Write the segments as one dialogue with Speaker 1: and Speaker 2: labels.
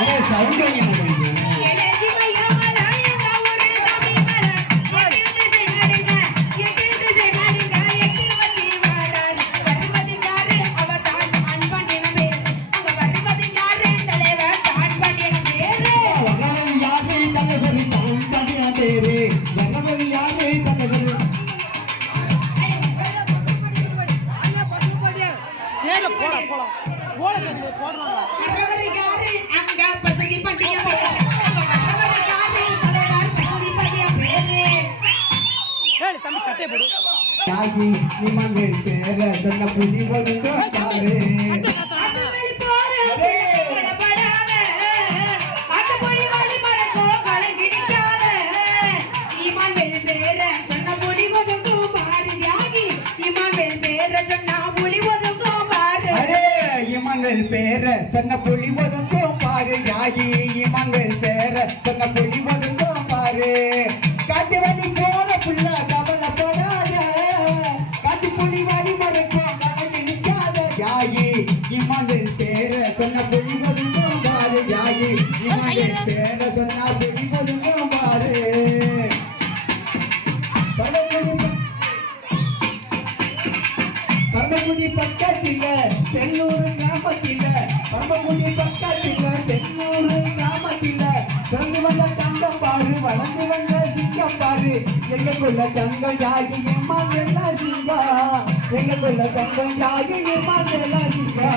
Speaker 1: 我们要少赚
Speaker 2: 一部 படபடாத ஆட்டுப்பொடி வாலி மரக்கோ கலங்கிடிக்காத ஈமான் வேல் பேர சொன்ன புலி ஒதுங்கும் பாரு தியாகி
Speaker 1: காட்டு புலி வழி மறைக்கும் கணக்கு நிற்காத யாகி இமங்கள் பேர சொன்ன புலி ஒதுங்கும் பாரு யாகி இமங்கள் பேர சொன்ன புலி ஒதுங்கும் பாரு. பரமக்குடி பக்கத்தில செல்லூர் கிராமத்தில பரமக்குடி பக்கத்தில செல்லூர் கிராமத்தில பாரு எங்களுக்குள்ள தங்கம் யாகி எல்லாம் சிங்கா. எங்க குல தங்கம் யாகி எல்லாம் சிங்கா.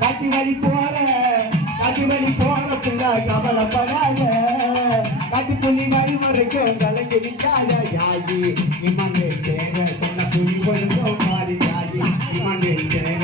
Speaker 1: காட்டி வழி போற காட்டி வழி போற புள்ள கவலைப்படாத. காட்டி புள்ளி வழி வரைக்கும் கலங்கி நிற்காத யாகி. இமங்கே தேவ சொன்ன புலி வருவோம் மாறி யாகி. இமங்கே தேவ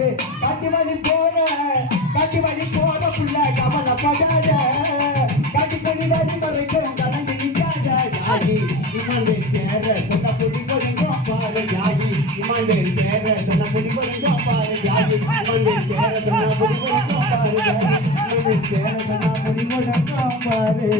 Speaker 2: சிங்கம் பாரு
Speaker 1: காட்டு வழி போற காட்டு வழி போற புள்ள கவலைப்படாத காட்டு கனி வழி வரைக்கும் கலந்து நிற்காத யாகி இமாண்டேல் பேர சொன்ன புடி கொடுங்கோம் பாரு யாகி. இமாண்டேல் பேர சொன்ன புடி கொடுங்கோம் பாரு யாகி. இமாண்டேல் பேர சொன்ன புடி கொடுங்கோம் பாரு யாகி. இமாண்டேல் பேர சொன்ன புடி கொடுங்கோம் பாரு.